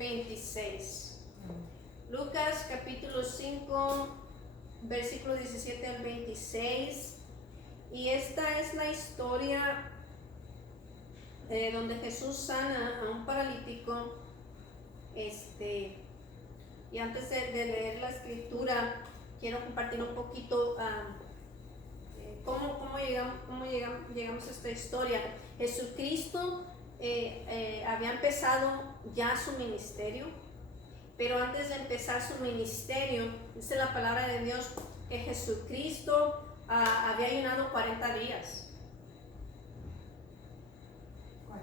26. Lucas capítulo 5, versículo 17 al 26. Y esta es la historia donde Jesús sana a un paralítico. Y antes de leer la escritura, quiero compartir un poquito cómo llegamos a esta historia. Jesucristo había empezado ya su ministerio, pero antes de empezar su ministerio, dice la palabra de Dios que Jesucristo había ayunado 40 días.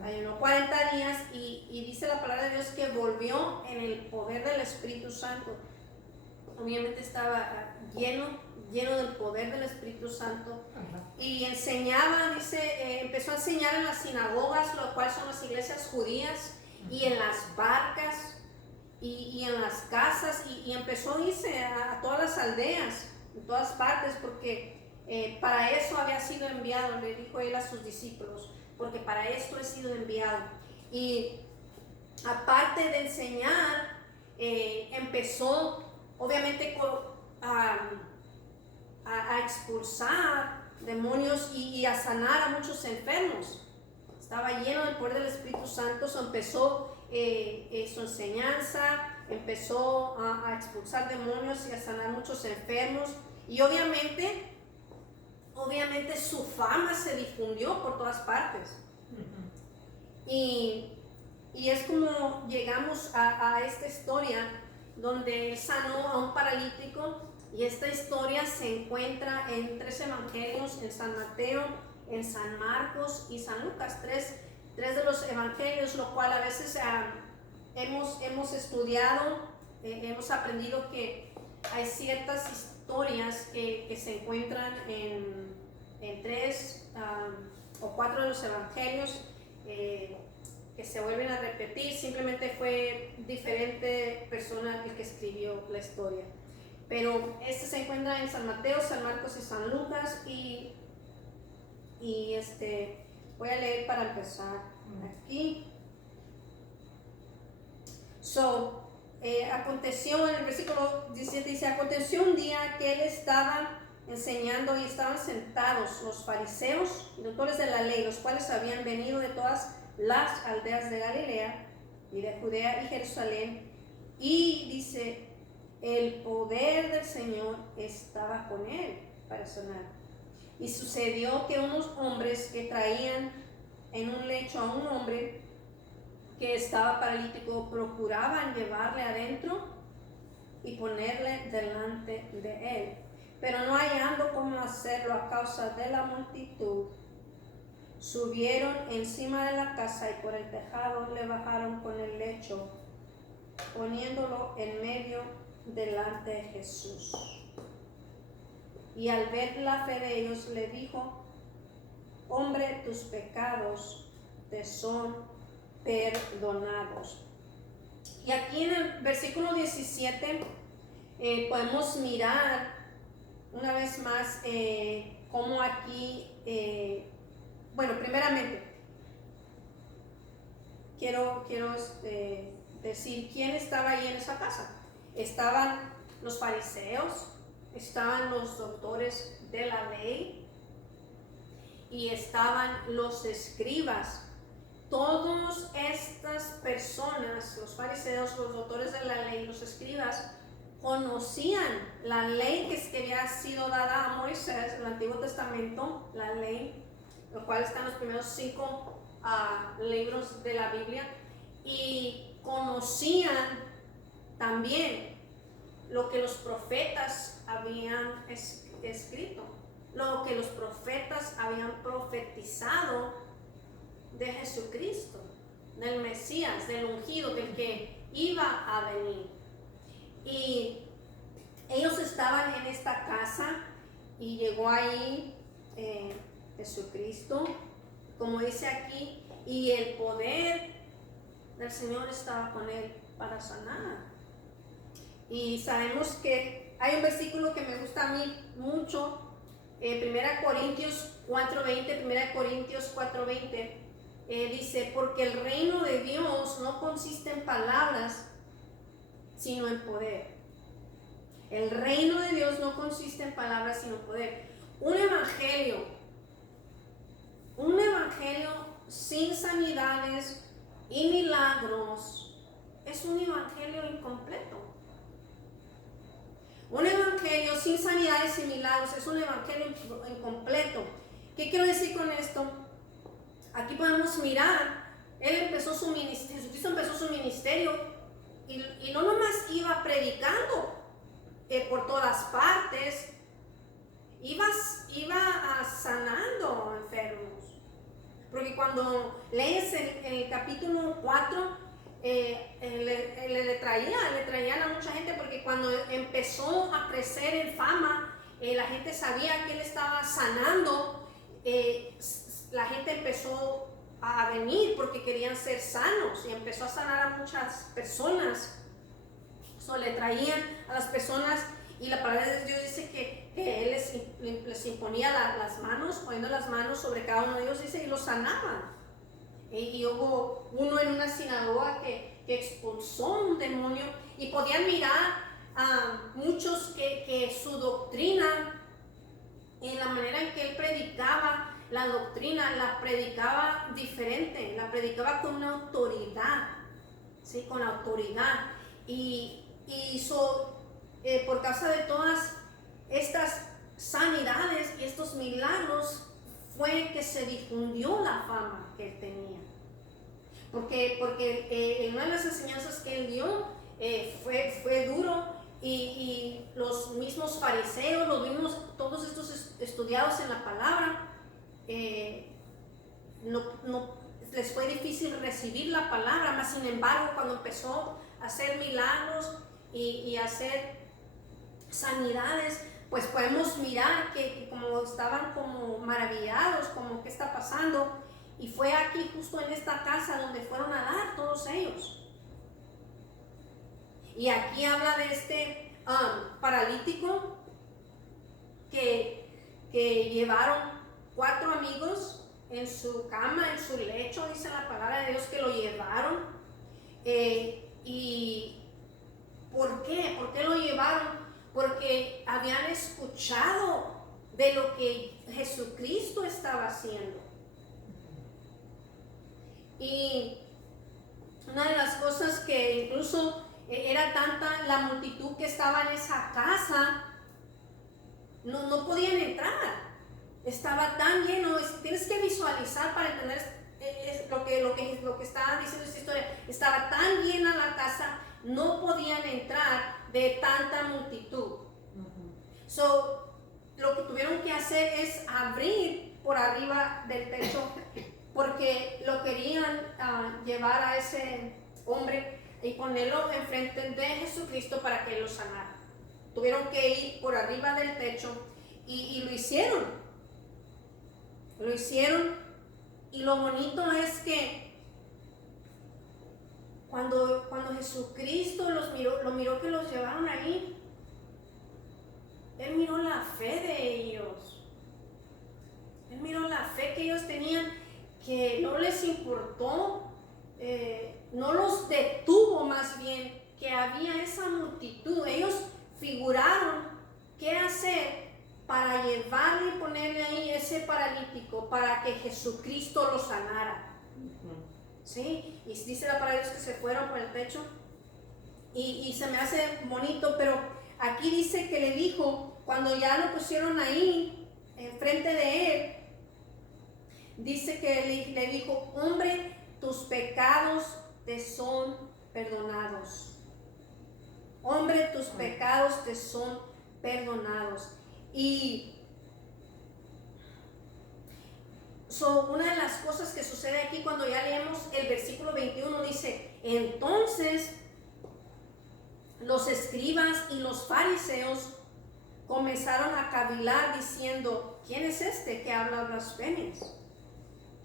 Ayunó 40 días y dice la palabra de Dios que volvió en el poder del Espíritu Santo. Obviamente estaba lleno del poder del Espíritu Santo. Y enseñaba, dice, empezó a enseñar en las sinagogas, lo cual son las iglesias judías, y en las barcas, y en las casas, y empezó a irse a todas las aldeas, en todas partes, porque para eso había sido enviado, le dijo él a sus discípulos, porque para esto he sido enviado. Y aparte de enseñar, empezó obviamente a expulsar demonios y a sanar a muchos enfermos. Estaba lleno del poder del Espíritu Santo. Empezó su enseñanza, empezó a expulsar demonios y a sanar muchos enfermos. Y obviamente su fama se difundió por todas partes. Y es como llegamos a esta historia donde él sanó a un paralítico. Y esta historia se encuentra en 3 evangelios, en San Mateo, en San Marcos y San Lucas, tres de los evangelios, lo cual a veces hemos estudiado, hemos aprendido que hay ciertas historias que se encuentran en 3 o 4 de los evangelios que se vuelven a repetir. Simplemente fue diferente persona el que escribió la historia. Pero se encuentra en San Mateo, San Marcos y San Lucas. Y voy a leer para empezar aquí. Aconteció, en el versículo 17 dice: aconteció un día que él estaba enseñando y estaban sentados los fariseos y doctores de la ley, los cuales habían venido de todas las aldeas de Galilea y de Judea y Jerusalén. Y dice: el poder del Señor estaba con él para sanar. Y sucedió que unos hombres que traían en un lecho a un hombre que estaba paralítico procuraban llevarle adentro y ponerle delante de él, pero no hallando cómo hacerlo a causa de la multitud, subieron encima de la casa y por el tejado le bajaron con el lecho, poniéndolo en medio delante de Jesús. Y al ver la fe de ellos le dijo: hombre, tus pecados te son perdonados. Y aquí en el versículo 17 podemos mirar una vez más cómo aquí, primeramente quiero decir quién estaba ahí en esa casa. Estaban los fariseos, estaban los doctores de la ley y estaban los escribas. Todas estas personas, los fariseos, los doctores de la ley, los escribas, conocían la ley que había sido dada a Moisés, el Antiguo Testamento, la ley, lo cual está en los primeros 5 libros de la Biblia, y conocían también lo que los profetas habían escrito, lo que los profetas habían profetizado de Jesucristo, del Mesías, del ungido, del que iba a venir. Y ellos estaban en esta casa y llegó ahí Jesucristo, como dice aquí, y el poder del Señor estaba con él para sanar. Y sabemos que hay un versículo que me gusta a mí mucho, 1 Corintios 4:20, dice, porque el reino de Dios no consiste en palabras, sino en poder. El reino de Dios no consiste en palabras, sino en poder. Un evangelio sin sanidades y milagros es un evangelio incompleto. Un evangelio sin sanidades y milagros es un evangelio incompleto. ¿Qué quiero decir con esto? Aquí podemos mirar, Jesucristo empezó su ministerio y no nomás iba predicando por todas partes, iba sanando enfermos. Porque cuando lees el capítulo 4, le traían a mucha gente, porque cuando empezó a crecer en fama, la gente sabía que él estaba sanando, la gente empezó a venir porque querían ser sanos y empezó a sanar a muchas personas. Le traían a las personas y la palabra de Dios dice que él les imponía las manos, poniendo las manos sobre cada uno de ellos, dice, y los sanaban. Y hubo uno en una sinagoga que expulsó un demonio, y podían mirar a muchos que su doctrina, en la manera en que él predicaba la doctrina, la predicaba diferente, la predicaba con una autoridad, ¿sí? Con autoridad. Y por causa de todas estas sanidades y estos milagros fue que se difundió la fama que él tenía. Porque una de las enseñanzas que él dio fue duro, y los mismos fariseos, todos estos estudiados en la palabra, no les fue difícil recibir la palabra, mas sin embargo cuando empezó a hacer milagros y hacer sanidades, pues podemos mirar que como estaban como maravillados, como qué está pasando. Y fue aquí, justo en esta casa, donde fueron a dar todos ellos. Y aquí habla de este paralítico que llevaron 4 amigos en su cama, en su lecho, dice la palabra de Dios, que lo llevaron. ¿Y por qué? ¿Por qué lo llevaron? Porque habían escuchado de lo que Jesucristo estaba haciendo. Y una de las cosas que incluso era tanta la multitud que estaba en esa casa, no podían entrar. Estaba tan lleno. Tienes que visualizar para entender lo que está diciendo esta historia. Estaba tan llena la casa, no podían entrar de tanta multitud. Lo que tuvieron que hacer es abrir por arriba del techo, porque lo querían llevar a ese hombre y ponerlo enfrente de Jesucristo para que lo sanara. Tuvieron que ir por arriba del techo y lo hicieron. Lo hicieron, y lo bonito es que cuando Jesucristo lo miró que los llevaron ahí, Él miró la fe de ellos. Él miró la fe que ellos tenían, que no les importó, no los detuvo, más bien, que había esa multitud. Ellos figuraron qué hacer para llevarle y ponerle ahí ese paralítico para que Jesucristo lo sanara. ¿Sí? Y dice la palabra de Dios que se fueron por el techo, y se me hace bonito, pero aquí dice que le dijo, cuando ya lo pusieron ahí enfrente de él, dice que le dijo, hombre, tus pecados te son perdonados. Hombre, tus pecados te son perdonados. Y una de las cosas que sucede aquí cuando ya leemos el versículo 21 dice, entonces los escribas y los fariseos comenzaron a cavilar diciendo, ¿quién es este que habla blasfemias?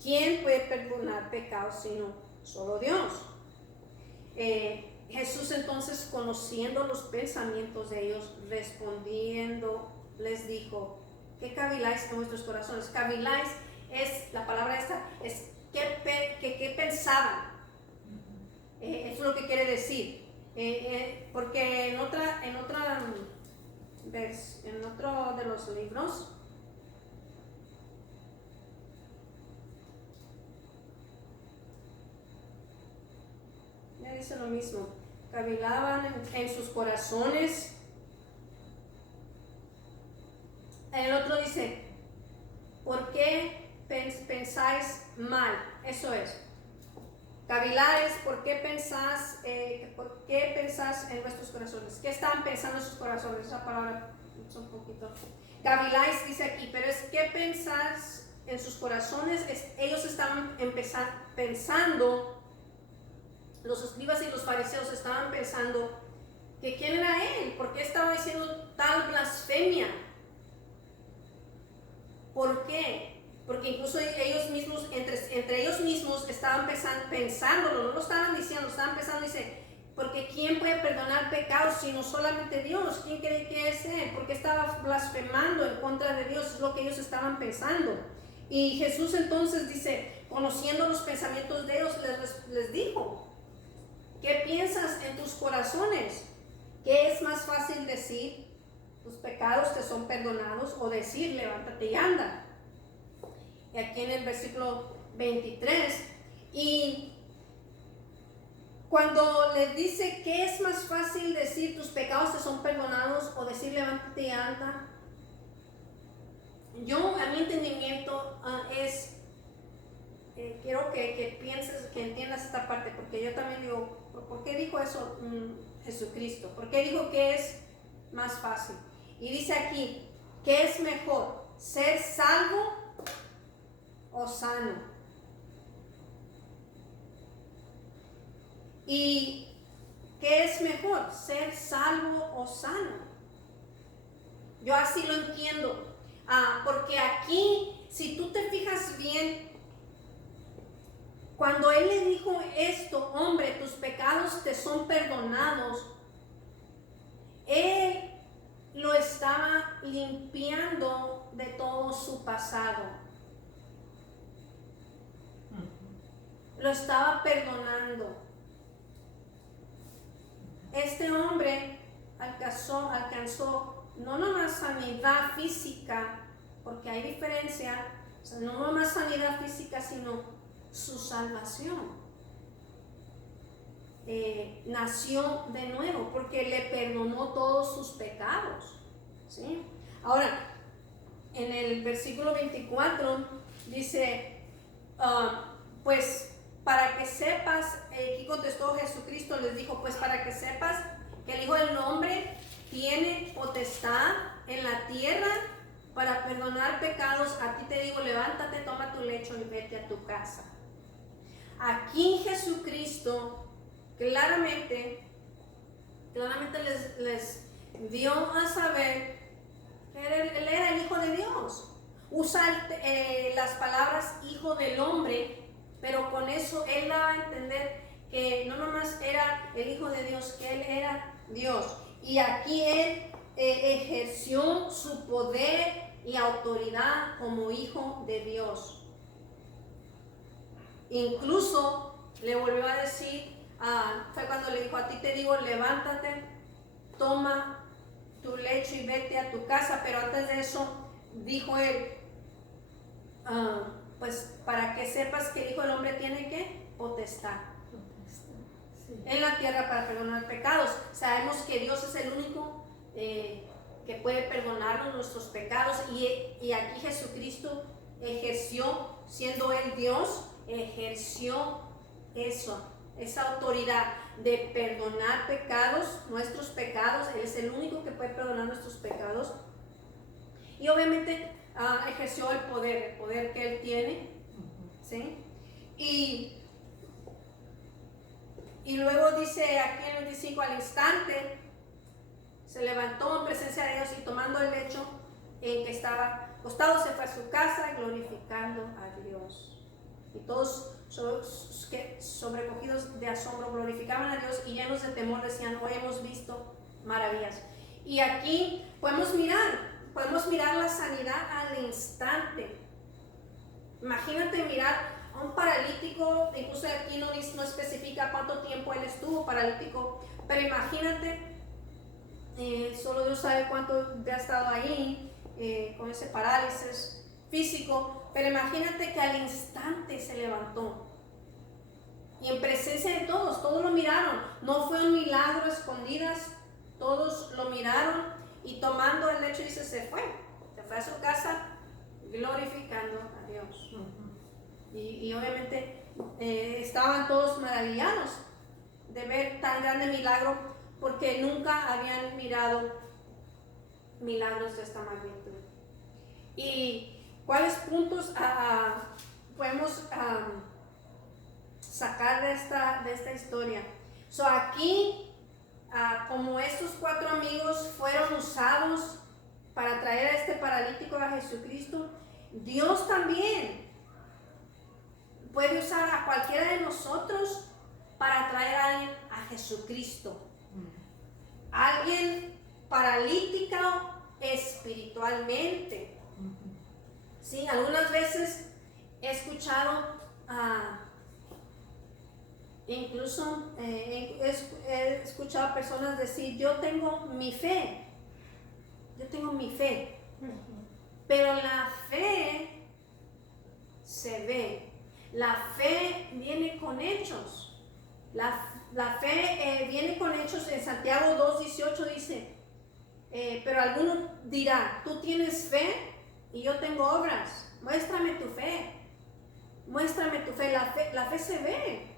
¿Quién puede perdonar pecados sino solo Dios? Jesús entonces, conociendo los pensamientos de ellos, respondiendo, les dijo, ¿qué caviláis en vuestros corazones? Caviláis la palabra esta es qué pensaban. Eso es lo que quiere decir. Porque en otro de los libros, ya dice lo mismo, cavilaban en sus corazones. El otro dice, ¿por qué pensáis mal? Eso es. Caviláis, ¿por qué pensás en vuestros corazones? ¿Qué estaban pensando en sus corazones? Esa palabra es un poquito. Caviláis dice aquí, pero es ¿qué pensás en sus corazones? Ellos estaban pensando, los escribas y los fariseos estaban pensando que quién era él, ¿por qué estaba diciendo tal blasfemia? ¿Por qué? Porque incluso ellos mismos, entre ellos mismos estaban pensándolo, no lo estaban diciendo, estaban pensando, dice, porque ¿quién puede perdonar pecados sino solamente Dios? ¿Quién cree que es Él? ¿Por qué estaba blasfemando en contra de Dios? Es lo que ellos estaban pensando. Y Jesús entonces dice, conociendo los pensamientos de ellos, les dijo, ¿qué piensas en tus corazones? ¿Qué es más fácil decir? Tus pecados te son perdonados, o decir, levántate y anda. Y aquí en el versículo 23, y cuando les dice que es más fácil decir tus pecados te son perdonados o decir levántate y anda, a mi entendimiento es, quiero que pienses, que entiendas esta parte, porque yo también digo, ¿por qué dijo eso Jesucristo? ¿Por qué dijo que es más fácil? Y dice aquí, ¿qué es mejor? ¿Ser salvo o sano? ¿Y qué es mejor? ¿Ser salvo o sano? Yo así lo entiendo. Porque aquí, si tú te fijas bien, cuando él le dijo esto, hombre, tus pecados te son perdonados, él lo estaba limpiando de todo su pasado. Lo estaba perdonando. Este hombre alcanzó no nomás sanidad física, porque hay diferencia, o sea, no nomás sanidad física, sino su salvación. Nació de nuevo porque le perdonó todos sus pecados, ¿sí? Ahora, en el versículo 24 dice, pues para que sepas, aquí contestó Jesucristo, les dijo, pues para que sepas que el Hijo del Hombre tiene potestad en la tierra para perdonar pecados, a ti te digo, levántate, toma tu lecho y vete a tu casa. Aquí Jesucristo claramente les dio a saber que él era el Hijo de Dios. Usa las palabras Hijo del Hombre, pero con eso él daba a entender que no nomás era el Hijo de Dios, que él era Dios. Y aquí él ejerció su poder y autoridad como Hijo de Dios. Incluso le volvió a decir, fue cuando le dijo, a ti te digo, levántate, toma tu lecho y vete a tu casa. Pero antes de eso dijo él, pues para que sepas que el Hijo del Hombre tiene ¿qué? Potestad en la tierra para perdonar pecados. Sabemos que Dios es el único que puede perdonarnos nuestros pecados, y aquí Jesucristo ejerció, siendo él Dios, ejerció esa autoridad de perdonar pecados, nuestros pecados. Él es el único que puede perdonar nuestros pecados, y obviamente ejerció el poder que él tiene, ¿sí? Y luego dice aquí en el 25, al instante se levantó en presencia de Dios y tomando el lecho en que estaba acostado se fue a su casa glorificando a Dios. Y todos sobrecogidos de asombro glorificaban a Dios y llenos de temor decían, hoy hemos visto maravillas. Y aquí podemos mirar la sanidad al instante. Imagínate mirar a un paralítico, incluso aquí no especifica cuánto tiempo él estuvo paralítico, pero imagínate, solo Dios sabe cuánto ha estado ahí con ese parálisis físico, pero imagínate que al instante se levantó. Y en presencia de todos lo miraron. No fue un milagro a escondidas, todos lo miraron y tomando el lecho dice, se fue a su casa glorificando a Dios. Y obviamente estaban todos maravillados de ver tan grande milagro porque nunca habían mirado milagros de esta magnitud. ¿Y cuáles puntos podemos sacar de esta historia? Aquí, como estos 4 amigos fueron usados para traer a este paralítico a Jesucristo, Dios también puede usar a cualquiera de nosotros para traer a alguien a Jesucristo. Alguien paralítico espiritualmente. Sí, algunas veces he escuchado, incluso he escuchado a personas decir, yo tengo mi fe, pero la fe se ve, la fe viene con hechos, la fe viene con hechos. En Santiago 2:18 dice, pero alguno dirá, tú tienes fe y yo tengo obras, muéstrame tu fe, la fe se ve.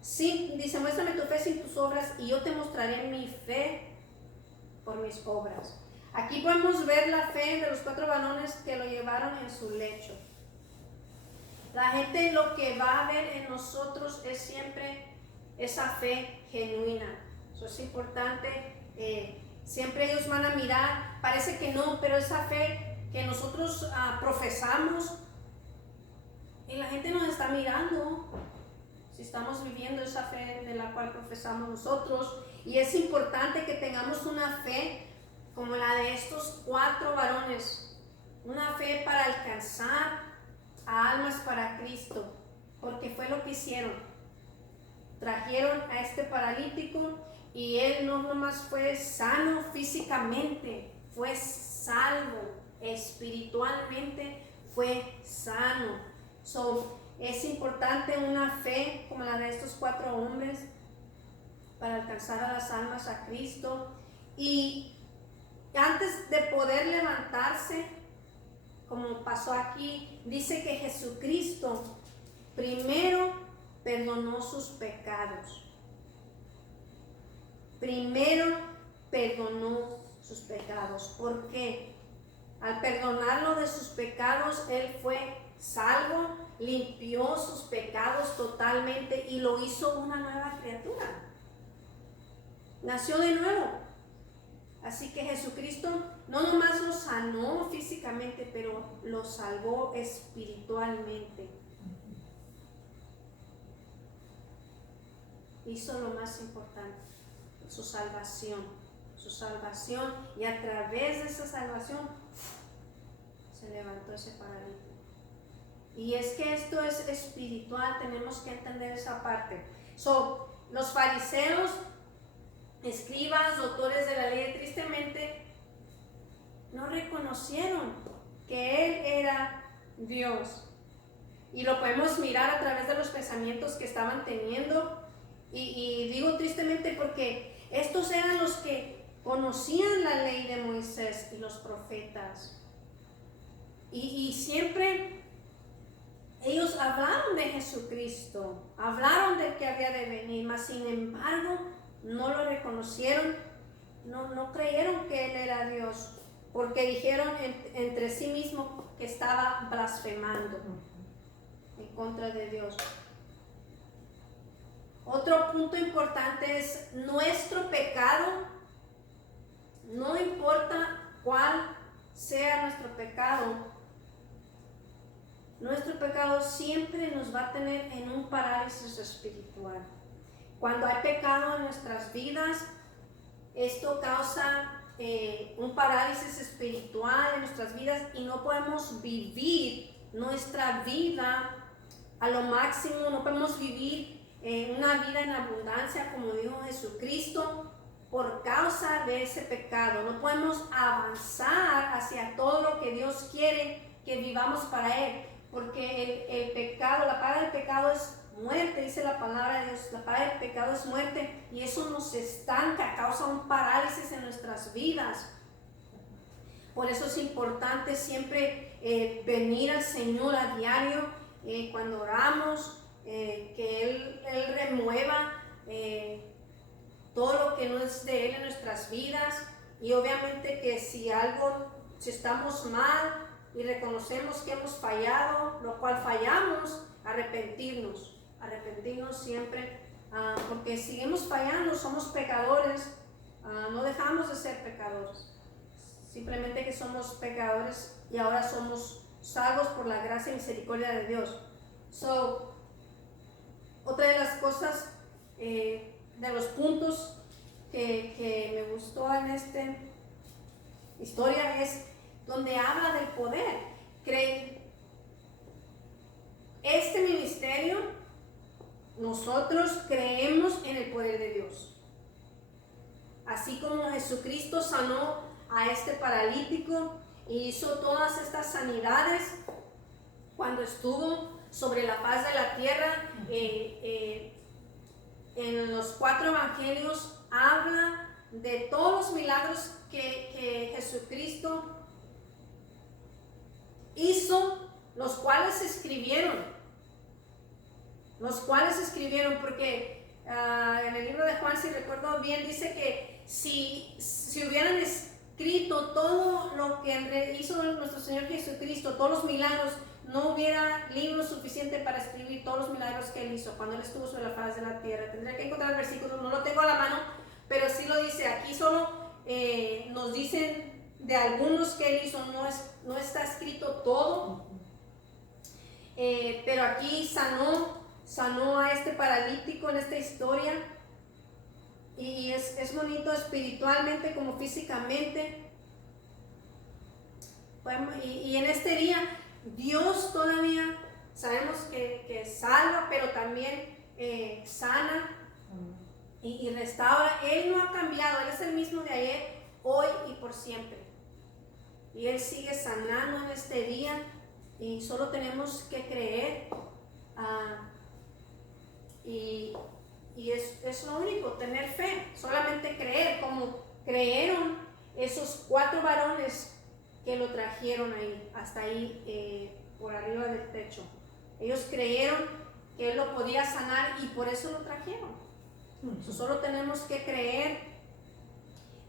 Sí, dice, muéstrame tu fe sin tus obras y yo te mostraré mi fe por mis obras. Aquí podemos ver la fe de los 4 varones que lo llevaron en su lecho. La gente lo que va a ver en nosotros es siempre esa fe genuina. Eso es importante. Siempre ellos van a mirar, parece que no, pero esa fe que nosotros profesamos, y la gente nos está mirando si estamos viviendo esa fe de la cual profesamos nosotros. Y es importante que tengamos una fe como la de estos 4 varones, una fe para alcanzar a almas para Cristo, porque fue lo que hicieron. Trajeron a este paralítico y él no nomás fue sano físicamente, fue salvo espiritualmente, fue sano. Es importante una fe como la de estos 4 hombres para alcanzar a las almas a Cristo. Y antes de poder levantarse, como pasó aquí, dice que Jesucristo primero perdonó sus pecados. ¿Por qué? Al perdonarlo de sus pecados, él fue salvo, limpió sus pecados totalmente y lo hizo una nueva criatura. Nació de nuevo. Así que Jesucristo no nomás lo sanó físicamente, pero lo salvó espiritualmente. Hizo lo más importante, su salvación, y a través de esa salvación se levantó ese paralítico. Y es que esto es espiritual, tenemos que entender esa parte. Los fariseos, escribas, doctores de la ley, tristemente no reconocieron que Él era Dios. Y lo podemos mirar a través de los pensamientos que estaban teniendo. Y digo tristemente porque estos eran los que conocían la ley de Moisés y los profetas. Y siempre ellos hablaron de Jesucristo, hablaron del que había de venir, mas sin embargo no lo reconocieron, no creyeron que Él era Dios, porque dijeron entre sí mismos que estaba blasfemando en contra de Dios. Otro punto importante es nuestro pecado. No importa cuál sea nuestro pecado siempre nos va a tener en un parálisis espiritual. Cuando hay pecado en nuestras vidas, esto causa un parálisis espiritual en nuestras vidas y no podemos vivir nuestra vida a lo máximo, no podemos vivir una vida en abundancia como dijo Jesucristo por causa de ese pecado. No podemos avanzar hacia todo lo que Dios quiere que vivamos para Él, porque el pecado, la paga del pecado es muerte, dice la palabra de Dios. La paga del pecado es muerte, y eso nos estanca, causa un parálisis en nuestras vidas. Por eso es importante siempre venir al Señor a diario, cuando oramos, que Él remueva todo lo que no es de Él en nuestras vidas. Y obviamente que si estamos mal y reconocemos que hemos fallado, lo cual fallamos, arrepentirnos siempre, porque seguimos fallando, somos pecadores, no dejamos de ser pecadores, simplemente que somos pecadores y ahora somos salvos por la gracia y misericordia de Dios. Otra de las cosas, de los puntos que me gustó en esta historia es donde habla del poder. Este ministerio, nosotros creemos en el poder de Dios. Así como Jesucristo sanó a este paralítico y hizo todas estas sanidades cuando estuvo sobre la faz de la tierra, en los 4 evangelios habla de todos los milagros que Jesucristo hizo, los cuales se escribieron, porque en el libro de Juan, si recuerdo bien, dice que si hubieran escrito todo lo que hizo nuestro Señor Jesucristo, todos los milagros, no hubiera libro suficiente para escribir todos los milagros que Él hizo cuando Él estuvo sobre la faz de la tierra. Tendría que encontrar el versículo, no lo tengo a la mano, pero sí lo dice. Aquí solo nos dicen de algunos que Él hizo, no está escrito todo, pero aquí sanó a este paralítico en esta historia, y es bonito espiritualmente como físicamente. Y en este día Dios todavía sabemos que salva, pero también sana y restaura. Él no ha cambiado, Él es el mismo de ayer, hoy y por siempre, y Él sigue sanando en este día, y solo tenemos que creer. Y es lo único, tener fe, solamente creer, como creyeron esos 4 varones que lo trajeron ahí, hasta ahí, por arriba del techo. Ellos creyeron que Él lo podía sanar y por eso lo trajeron. Solo tenemos que creer,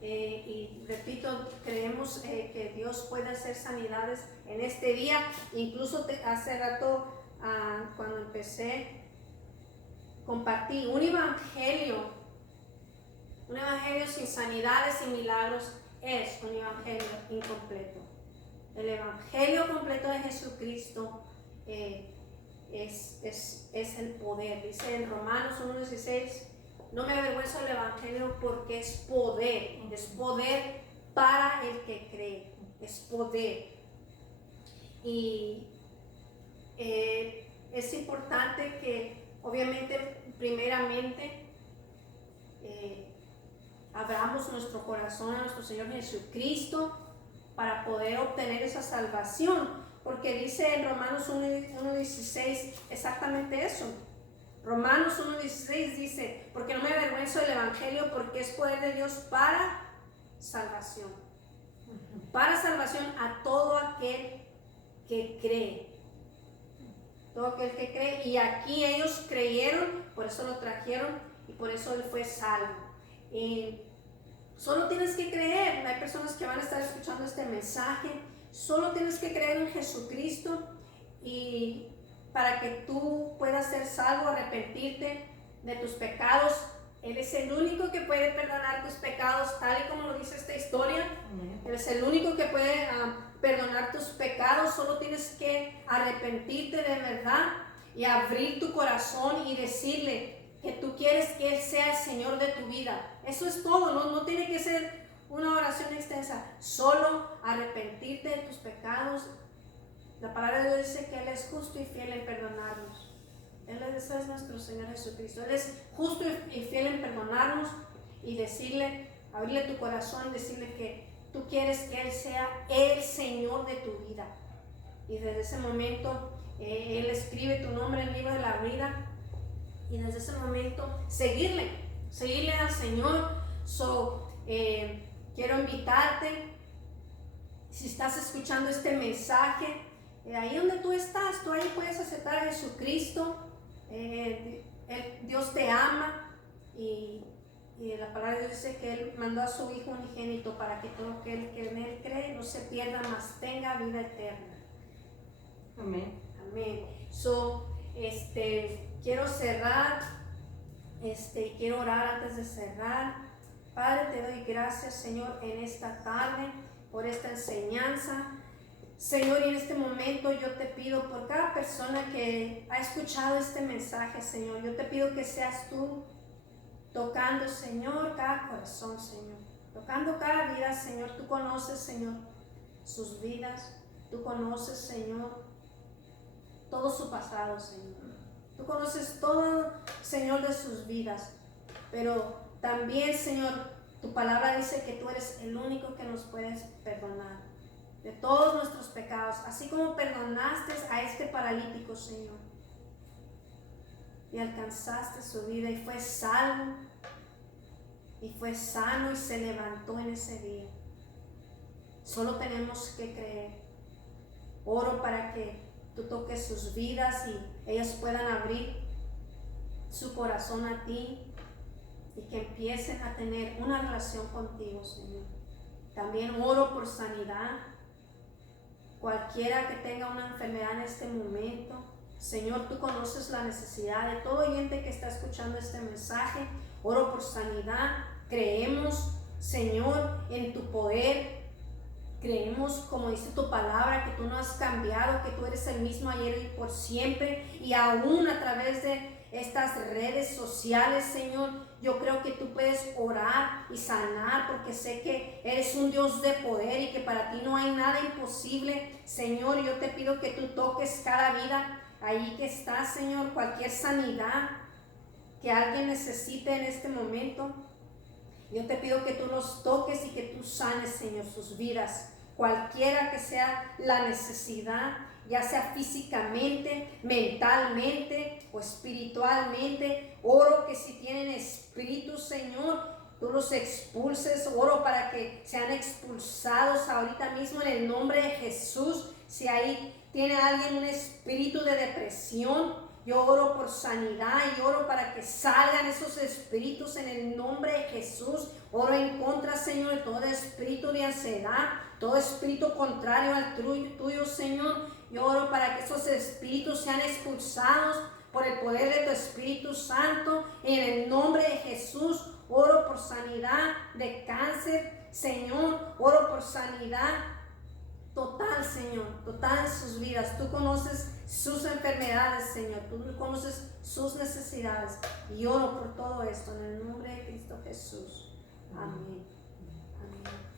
y repito, creemos que Dios puede hacer sanidades en este día. Incluso hace rato, cuando empecé, compartí un evangelio sin sanidades y milagros es un evangelio incompleto. El evangelio completo de Jesucristo es el poder. Dice en Romanos 1:16, no me avergüenzo del evangelio porque es poder para el que cree, es poder. Y es importante que, obviamente, primeramente, abramos nuestro corazón a nuestro Señor Jesucristo para poder obtener esa salvación, porque dice en Romanos 1:16 exactamente eso. Romanos 1:16 dice, porque no me avergüenzo del evangelio, porque es poder de Dios para salvación a todo aquel que cree. Todo aquel que cree. Y aquí ellos creyeron, por eso lo trajeron y por eso Él fue salvo. Solo tienes que creer. Hay personas que van a estar escuchando este mensaje. Solo tienes que creer en Jesucristo, y para que tú puedas ser salvo, arrepentirte de tus pecados. Él es el único que puede perdonar tus pecados, tal y como lo dice esta historia. Él es el único que puede perdonar tus pecados. Solo tienes que arrepentirte de verdad y abrir tu corazón y decirle que tú quieres que Él sea el Señor de tu vida. Eso es todo, no tiene que ser una oración extensa, solo arrepentirte de tus pecados. La palabra de Dios dice que Él es justo y fiel en perdonarnos. Ese es nuestro Señor Jesucristo. Él es justo y fiel en perdonarnos y decirle, abrirle tu corazón, decirle que tú quieres que Él sea el Señor de tu vida. Y desde ese momento Él escribe tu nombre en el libro de la vida. Y desde ese momento seguirle al Señor. Quiero invitarte, si estás escuchando este mensaje, ahí donde tú estás, tú ahí puedes aceptar a Jesucristo. Dios te ama y la palabra de Dios dice que Él mandó a su Hijo unigénito para que todo aquel que en Él cree no se pierda, mas tenga vida eterna. Amén. Amén. Quiero cerrar, quiero orar antes de cerrar. Padre, te doy gracias, Señor, en esta tarde por esta enseñanza. Señor, y en este momento yo te pido por cada persona que ha escuchado este mensaje, Señor, yo te pido que seas tú tocando, Señor, cada corazón, Señor, tocando cada vida, Señor. Tú conoces, Señor, sus vidas, tú conoces, Señor, todo su pasado, Señor. Tú conoces todo, Señor, de sus vidas, pero también, Señor, tu palabra dice que tú eres el único que nos puedes perdonar de todos nuestros pecados, así como perdonaste a este paralítico, Señor, y alcanzaste su vida y fue salvo y fue sano y se levantó en ese día. Solo tenemos que creer. Oro para que tú toques sus vidas y ellas puedan abrir su corazón a ti y que empiecen a tener una relación contigo, Señor. También oro por sanidad. Cualquiera que tenga una enfermedad en este momento, Señor, tú conoces la necesidad de todo oyente que está escuchando este mensaje. Oro por sanidad. Creemos, Señor, en tu poder. Creemos, como dice tu palabra, que tú no has cambiado, que tú eres el mismo ayer y por siempre. Y aún a través de estas redes sociales, Señor, yo creo que tú puedes orar y sanar, porque sé que eres un Dios de poder y que para ti no hay nada imposible. Señor, yo te pido que tú toques cada vida ahí que está, Señor, cualquier sanidad que alguien necesite en este momento. Yo te pido que tú los toques y que tú sanes, Señor, sus vidas, cualquiera que sea la necesidad, ya sea físicamente, mentalmente o espiritualmente. Oro que si tienen espíritu, Señor, tú los expulses. Oro para que sean expulsados ahorita mismo en el nombre de Jesús. Si ahí tiene alguien un espíritu de depresión, yo oro por sanidad y oro para que salgan esos espíritus en el nombre de Jesús. Oro en contra, Señor, de todo espíritu de ansiedad, todo espíritu contrario al tuyo, Señor. Yo oro para que esos espíritus sean expulsados por el poder de tu Espíritu Santo. En el nombre de Jesús, oro por sanidad de cáncer, Señor. Oro por sanidad total, Señor, total en sus vidas. Tú conoces sus enfermedades, Señor. Tú conoces sus necesidades. Y oro por todo esto en el nombre de Cristo Jesús. Amén. Amén.